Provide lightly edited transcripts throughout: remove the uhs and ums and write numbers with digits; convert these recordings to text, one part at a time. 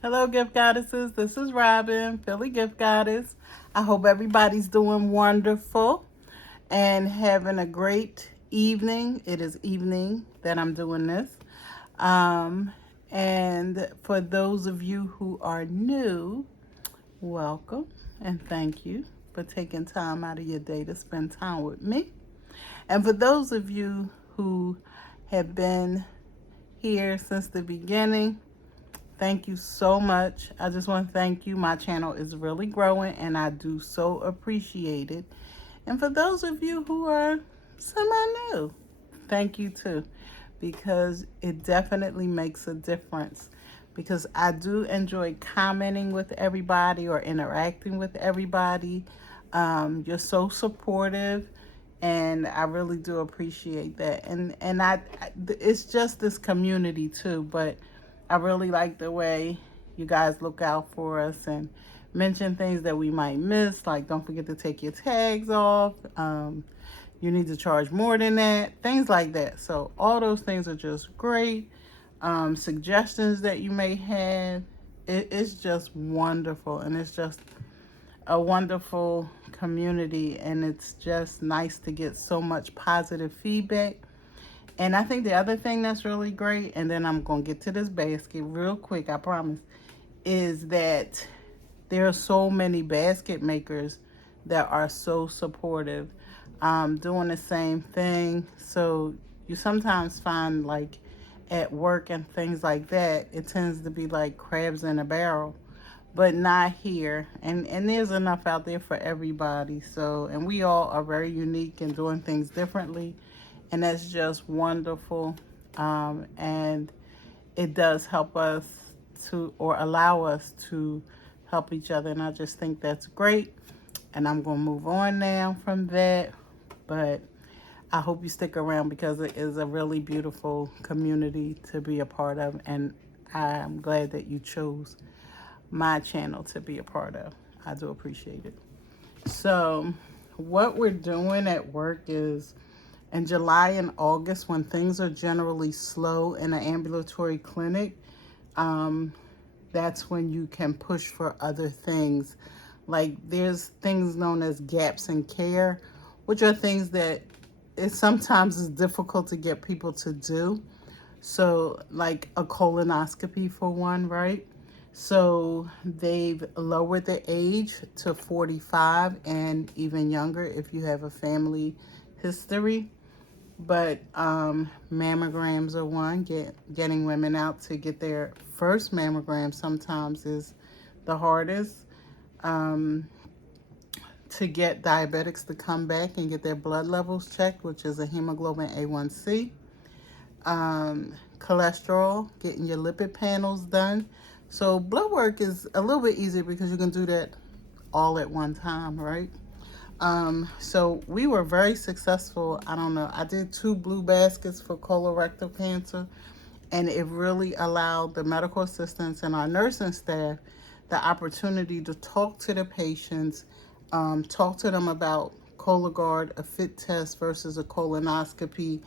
Hello, gift goddesses. This is Robin, Philly Gift Goddess. I hope everybody's doing wonderful and having a great evening. It is evening that I'm doing this. Um, and for those of you who are new, welcome and thank you for taking time out of your day to spend time with me. And for those of you who have been here since the beginning, thank you so much. I just want to thank you. My channel is really growing and I do so appreciate it. And for those of you who are semi-new, thank you too, because it definitely makes a difference. Because I do enjoy commenting with everybody or interacting with everybody. You're so supportive, and I really do appreciate that. It's just this community too, but I really like the way you guys look out for us and mention things that we might miss, like don't forget to take your tags off. You need to charge more than that, things like that. So all those things are just great. Suggestions that you may have, it's just wonderful, and it's just a wonderful community, and it's just nice to get so much positive feedback. And I think the other thing that's really great, and then I'm going to get to this basket real quick, I promise, is that there are so many basket makers that are so supportive, doing the same thing. So you sometimes find, like, at work and things like that, it tends to be like crabs in a barrel, but not here. And there's enough out there for everybody. So, and we all are very unique and doing things differently, and that's just wonderful. And it does help us to, or allow us to help each other, and I just think that's great. And I'm going to move on now from that, but I hope you stick around because it is a really beautiful community to be a part of, and I'm glad that you chose my channel to be a part of. I do appreciate it. So what we're doing at work is, in July and August, when things are generally slow in an ambulatory clinic, that's when you can push for other things. Like, there's things known as gaps in care, which are things that it sometimes is difficult to get people to do. So, like a colonoscopy for one, right? So they've lowered the age to 45 and even younger if you have a family history. But mammograms are one. Getting women out to get their first mammogram sometimes is the hardest. To get diabetics to come back and get their blood levels checked, which is a hemoglobin A1C. Cholesterol, getting your lipid panels done. So blood work is a little bit easier because you can do that all at one time, right? So we were very successful. I don't know, I did 2 blue baskets for colorectal cancer, and it really allowed the medical assistants and our nursing staff the opportunity to talk to the patients, talk to them about Cologuard, a fit test versus a colonoscopy,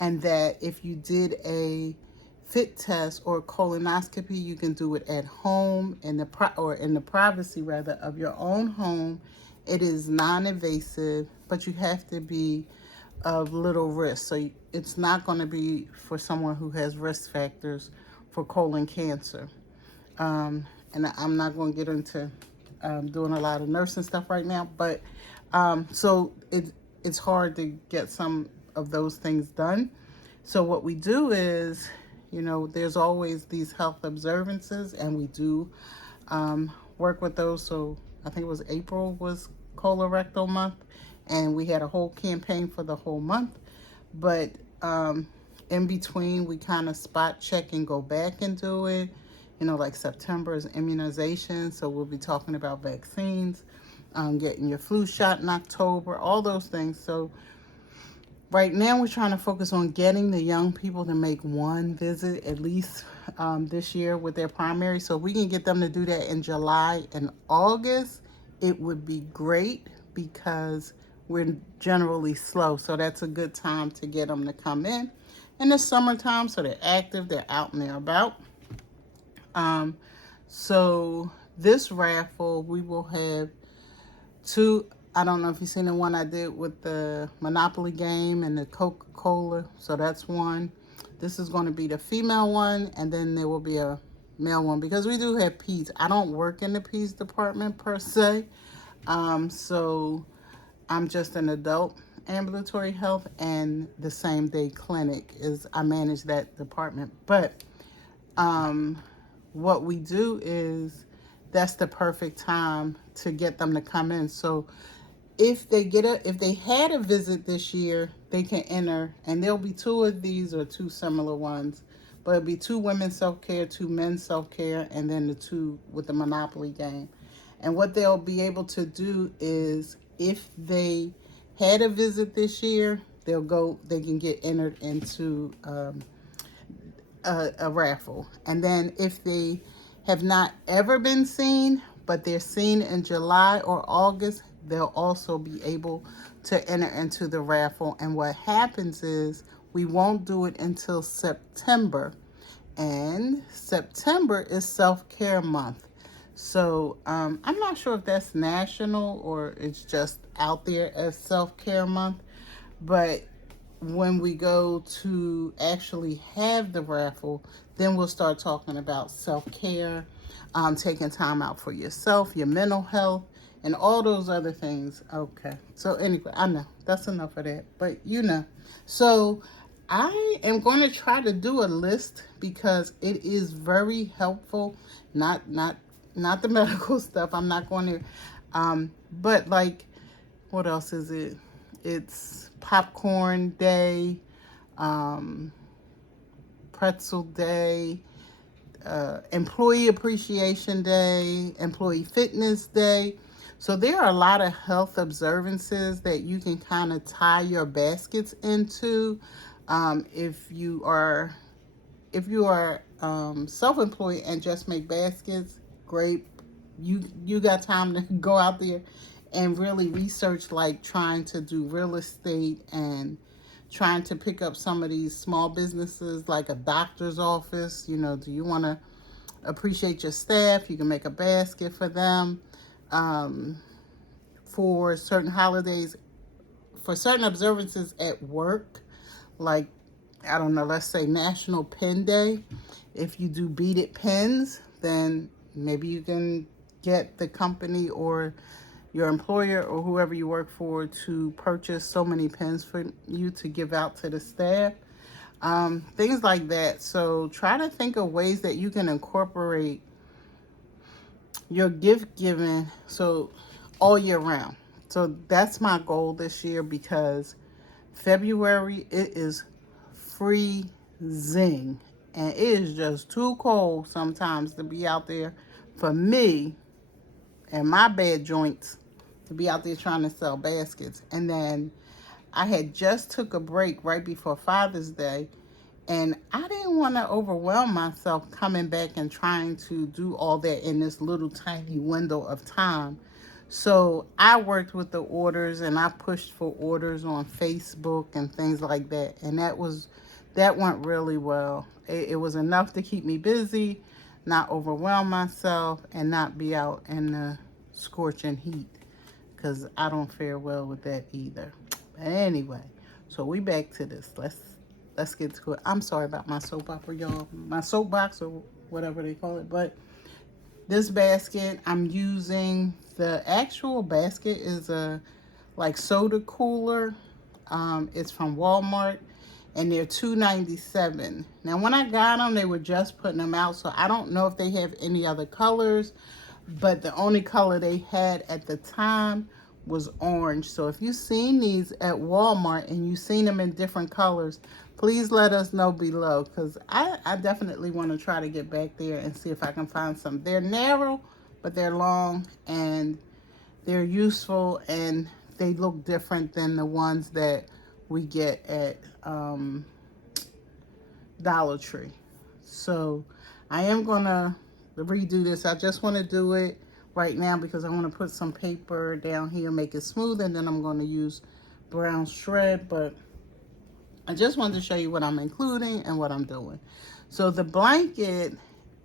and that if you did a fit test or a colonoscopy, you can do it at home in the privacy rather of your own home. It is non-invasive, but you have to be of little risk. So it's not going to be for someone who has risk factors for colon cancer. And I'm not going to get into doing a lot of nursing stuff right now, but so it's hard to get some of those things done. So what we do is, there's always these health observances, and we do work with those. So I think it was April was colorectal month, and we had a whole campaign for the whole month. But in between, we kind of spot check and go back and do it. Like September is immunization, so we'll be talking about vaccines, getting your flu shot in October, all those things. So right now we're trying to focus on getting the young people to make one visit at least this year with their primary. So if we can get them to do that in July and August, it would be great, because we're generally slow. So that's a good time to get them to come in the summertime, so they're active, they're out and they're about. So this raffle, we will have two. I don't know if you've seen the one I did with the Monopoly game and the Coca-Cola. So that's one. This is going to be the female one, and then there will be a male one because we do have peds. I don't work in the peds department per se. So I'm just an adult ambulatory health, and the same day clinic is I manage that department. But what we do is that's the perfect time to get them to come in. So if they had a visit this year, they can enter, and there'll be two of these or two similar ones, but it'll be two women self-care, two men self-care, and then the two with the Monopoly game. And what they'll be able to do is if they had a visit this year, they can get entered into a raffle. And then if they have not ever been seen, but they're seen in July or August, they'll also be able to enter into the raffle. And what happens is we won't do it until September. And September is self-care month. So I'm not sure if that's national or it's just out there as self-care month. But when we go to actually have the raffle, then we'll start talking about self-care, taking time out for yourself, your mental health, and all those other things. Okay. So anyway, I know that's enough of that, but So I am going to try to do a list because it is very helpful. Not the medical stuff. I'm not going to, but like, what else is it? It's popcorn day, pretzel day, employee appreciation day, employee fitness day. So there are a lot of health observances that you can kind of tie your baskets into. If you are self-employed and just make baskets, great. You got time to go out there and really research, like trying to do real estate and trying to pick up some of these small businesses like a doctor's office. Do you want to appreciate your staff? You can make a basket for them. For certain holidays, for certain observances at work, like, I don't know, let's say National Pen Day. If you do beaded pens, then maybe you can get the company or your employer or whoever you work for to purchase so many pens for you to give out to the staff. Things like that. So try to think of ways that you can incorporate your gift giving so all year round. So that's my goal this year, because February, it is freezing and it is just too cold sometimes to be out there for me and my bad joints to be out there trying to sell baskets. And then I had just took a break right before Father's Day, and I didn't want to overwhelm myself coming back and trying to do all that in this little tiny window of time. So I worked with the orders and I pushed for orders on Facebook and things like that. And that went really well. It was enough to keep me busy, not overwhelm myself, and not be out in the scorching heat, because I don't fare well with that either. But anyway, so we back to this. Let's get to it. I'm sorry about my soap opera, y'all. My soapbox or whatever they call it. But this basket, I'm using, the actual basket is a like soda cooler. It's from Walmart, and they're $2.97. Now when I got them, they were just putting them out, so I don't know if they have any other colors, but the only color they had at the time was orange. So if you've seen these at Walmart and you've seen them in different colors, please let us know below, because I definitely want to try to get back there and see if I can find some. They're narrow, but they're long, and they're useful, and they look different than the ones that we get at Dollar Tree. So I am going to redo this. I just want to do it right now because I want to put some paper down here, make it smooth, and then I'm going to use brown shred. But I just wanted to show you what I'm including and what I'm doing. So the blanket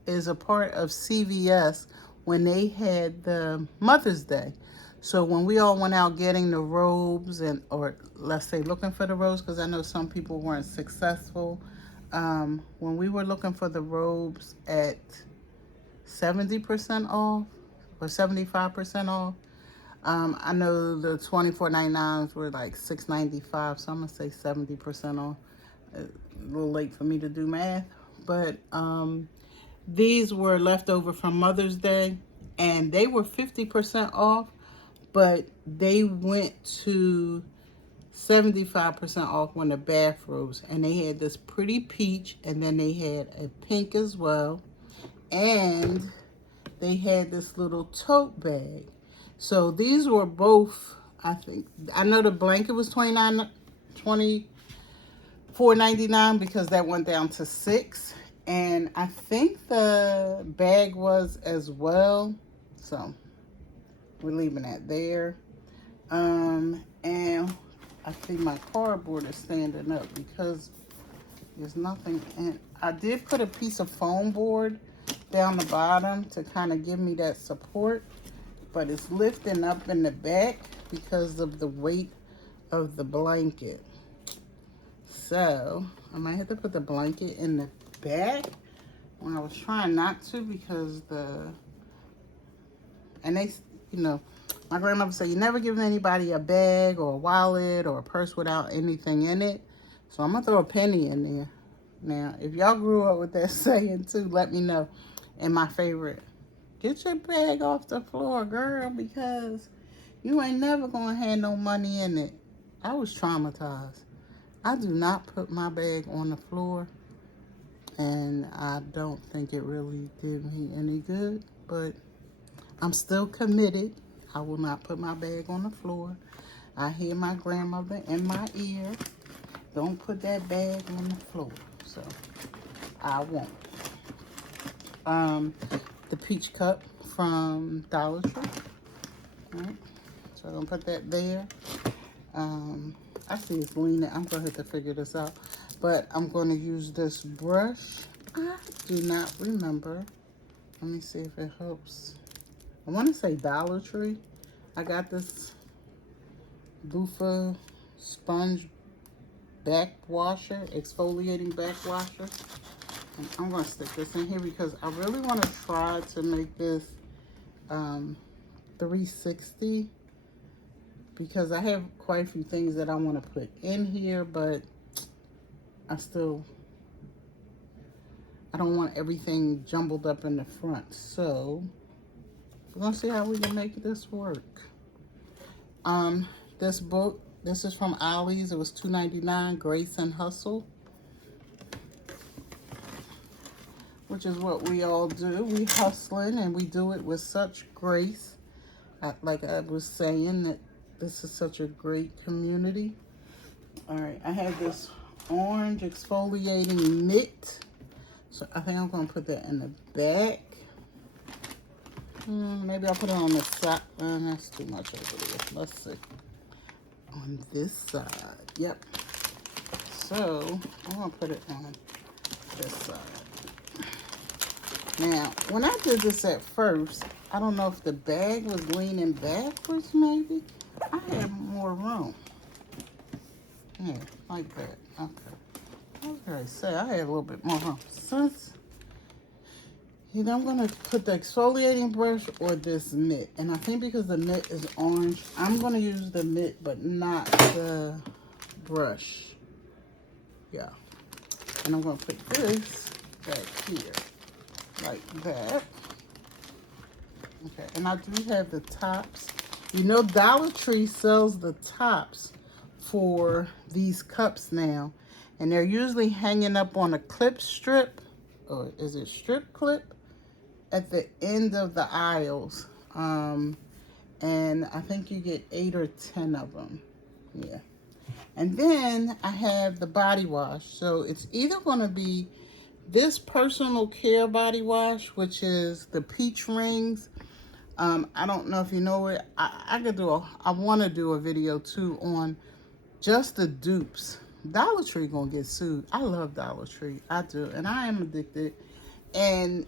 is a part of CVS when they had the Mother's Day. So when we all went out getting the robes and, or let's say looking for the robes, because I know some people weren't successful. When we were looking for the robes at 70% off or 75% off, I know the 24.99s were like $6.95, so I'm gonna say 70% off. A little late for me to do math, but these were left over from Mother's Day, and they were 50% off, but they went to 75% off when the bathrobes, and they had this pretty peach, and then they had a pink as well, and they had this little tote bag. So these were both, I know the blanket was $24.99 because that went down to $6, and I think the bag was as well. So we're leaving that there. And I see my cardboard is standing up because there's nothing in. I did put a piece of foam board down the bottom to kind of give me that support, but it's lifting up in the back because of the weight of the blanket. So I might have to put the blanket in the back when I was trying not to, because my grandmother said you never give anybody a bag or a wallet or a purse without anything in it. So I'm gonna throw a penny in there. Now, if y'all grew up with that saying too, let me know. And my favorite, get your bag off the floor, girl, because you ain't never gonna have no money in it. I was traumatized. I do not put my bag on the floor, and I don't think it really did me any good, but I'm still committed. I will not put my bag on the floor. I hear my grandmother in my ear, don't put that bag on the floor. So I won't. The peach cup from Dollar Tree. All right. So I'm gonna put that there. I see it's leaning. I'm gonna have to figure this out. But I'm gonna use this brush. I do not remember. Let me see if it helps. I want to say Dollar Tree. I got this loofah sponge back washer, exfoliating back washer. And I'm going to stick this in here because I really want to try to make this 360, because I have quite a few things that I want to put in here, but I don't want everything jumbled up in the front. So we're gonna see how we can make this work. This book, this is from Ollie's. It was $2.99, Grace and Hustle, which is what we all do. We hustling, and we do it with such grace. Like I was saying, that this is such a great community. All right, I have this orange exfoliating mitt. So I think I'm gonna put that in the back. Maybe I'll put it on the side. That's too much over there. Let's see. On this side. Yep. So I'm gonna put it on this side. Now, when I did this at first, I don't know if the bag was leaning backwards, maybe. I had more room. Yeah, like that. Okay. I was gonna say I had a little bit more room. Since either I'm gonna put the exfoliating brush or this mitt, and I think because the mitt is orange, I'm gonna use the mitt but not the brush. Yeah, and I'm gonna put this back here like that. Okay, and I do have the tops. You know, Dollar Tree sells the tops for these cups now, and they're usually hanging up on a clip strip, or is it strip clip, at the end of the aisles. And I think you get 8 or 10 of them. Yeah. And then I have the body wash. So it's either going to be this personal care body wash, which is the peach rings. I don't know if you know it. I want to do a video too on just the dupes. Dollar Tree gonna get sued. I love Dollar Tree. I do. And I am addicted. And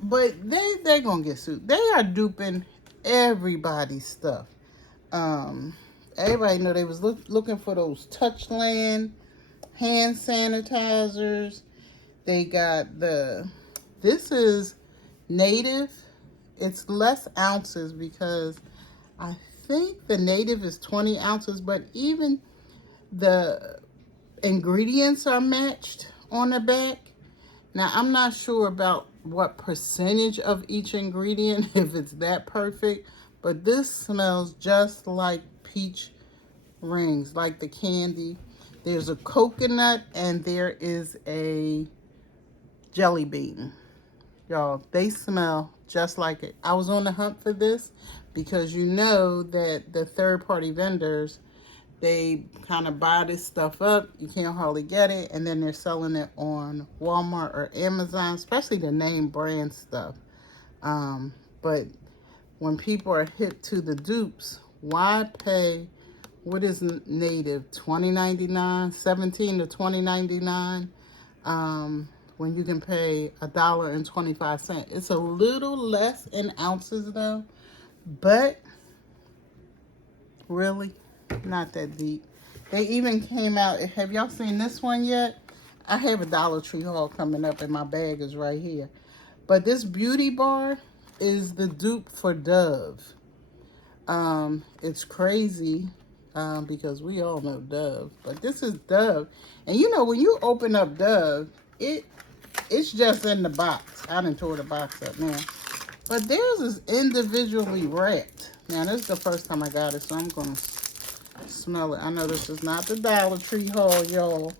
But they're gonna get sued. They are duping everybody's stuff. Um, Everybody know they was looking for those Touchland hand sanitizers. They got this is native. It's less ounces because I think the native is 20 ounces, but even the ingredients are matched on the back. Now, I'm not sure about what percentage of each ingredient, if it's that perfect, but this smells just like peach rings, like the candy. There's a coconut and there is a jelly bean. Y'all, they smell just like it. I was on the hunt for this because you know that the third-party vendors, they kind of buy this stuff up. You can't hardly get it. And then they're selling it on Walmart or Amazon, especially the name brand stuff. But when people are hit to the dupes, why pay what is native, $20.99, $17 to $20.99, when you can pay $1.25. It's a little less in ounces though, but really not that deep. They even came out, have y'all seen this one yet? I have a Dollar Tree haul coming up and my bag is right here. But this beauty bar is the dupe for Dove. It's crazy because we all know Dove, but this is Dove. And you know, when you open up Dove, it's just in the box. I done tore the box up now. But theirs is individually wrapped. Now, this is the first time I got it, so I'm going to smell it. I know this is not the Dollar Tree haul, y'all.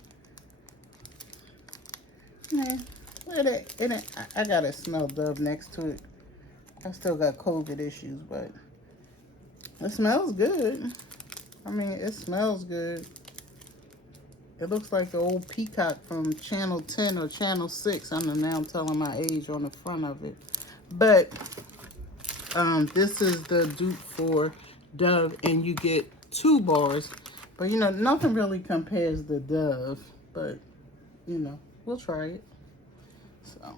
Man, I got to smell Dove next to it. I still got COVID issues, but it smells good. I mean, it smells good. It looks like the old peacock from Channel 10 or Channel 6. I know now I'm telling my age on the front of it. But this is the dupe for Dove, and you get 2 bars. But, you know, nothing really compares to Dove. But, you know, we'll try it. So,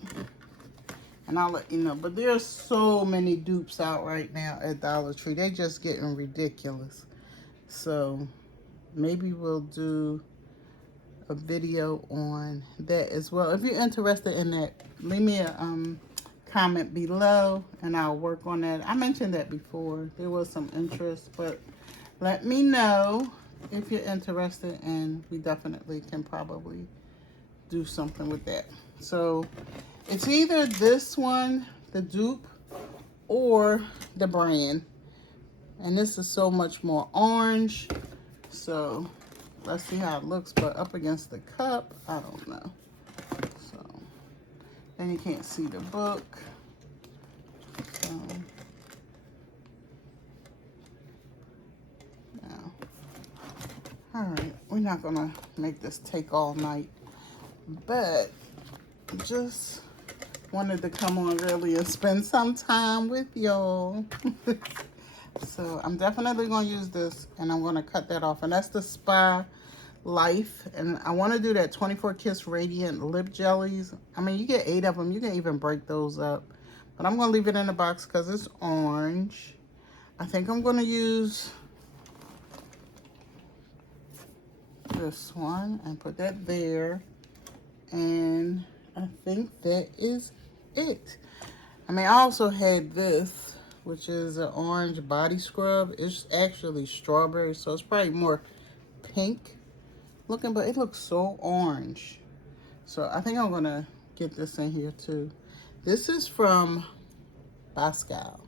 and I'll let you know. But there's so many dupes out right now at Dollar Tree. They're just getting ridiculous. So, maybe we'll do a video on that as well. If you're interested in that, leave me a comment below and I'll work on that. I mentioned that before. There was some interest, but let me know if you're interested and we definitely can probably do something with that. So it's either this one, the dupe, or the brand. And this is so much more orange. So let's see how it looks, but up against the cup, I don't know. So then you can't see the book. So now, all right, we're not gonna make this take all night, but just wanted to come on really and spend some time with y'all. So I'm definitely going to use this and I'm going to cut that off. And that's the Spa Life. And I want to do that 24 Kiss Radiant Lip Jellies. I mean, you get 8 of them. You can even break those up. But I'm going to leave it in the box because it's orange. I think I'm going to use this one and put that there. And I think that is it. I mean, I also had this, which is an orange body scrub. It's actually strawberry, so it's probably more pink looking, but it looks so orange. So I think I'm gonna get this in here too. This is from Boscal.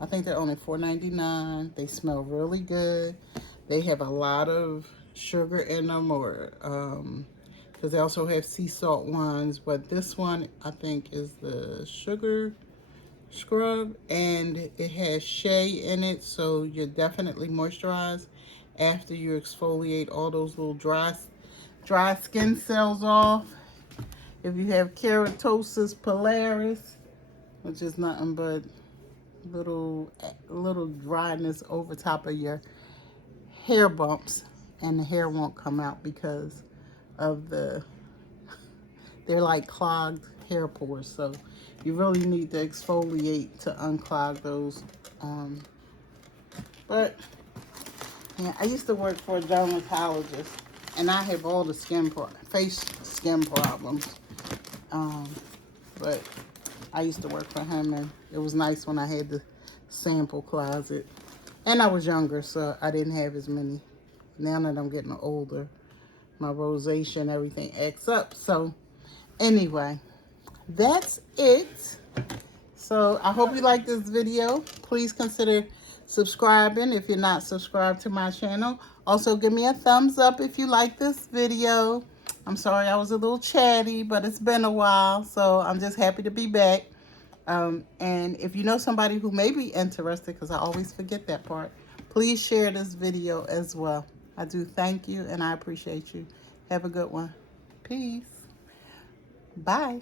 I think they're only $4.99. They smell really good. They have a lot of sugar in them, or because they also have sea salt ones, but this one I think is the sugar scrub, and it has shea in it, so you're definitely moisturized after you exfoliate all those little dry skin cells off. If you have keratosis pilaris, which is nothing but little dryness over top of your hair bumps, and the hair won't come out because of they're like clogged hair pores. So you really need to exfoliate to unclog those. But yeah, I used to work for a dermatologist, and I have all the face skin problems. But I used to work for him, and it was nice when I had the sample closet. And I was younger, so I didn't have as many. Now that I'm getting older, my rosacea and everything acts up. So anyway, that's it. So I hope you like this video. Please consider subscribing if you're not subscribed to my channel. Also, give me a thumbs up if you like this video. I'm sorry I was a little chatty, but it's been a while, so I'm just happy to be back. And if you know somebody who may be interested, because I always forget that part, please share this video as well. I do thank you, and I appreciate you. Have a good one. Peace. Bye.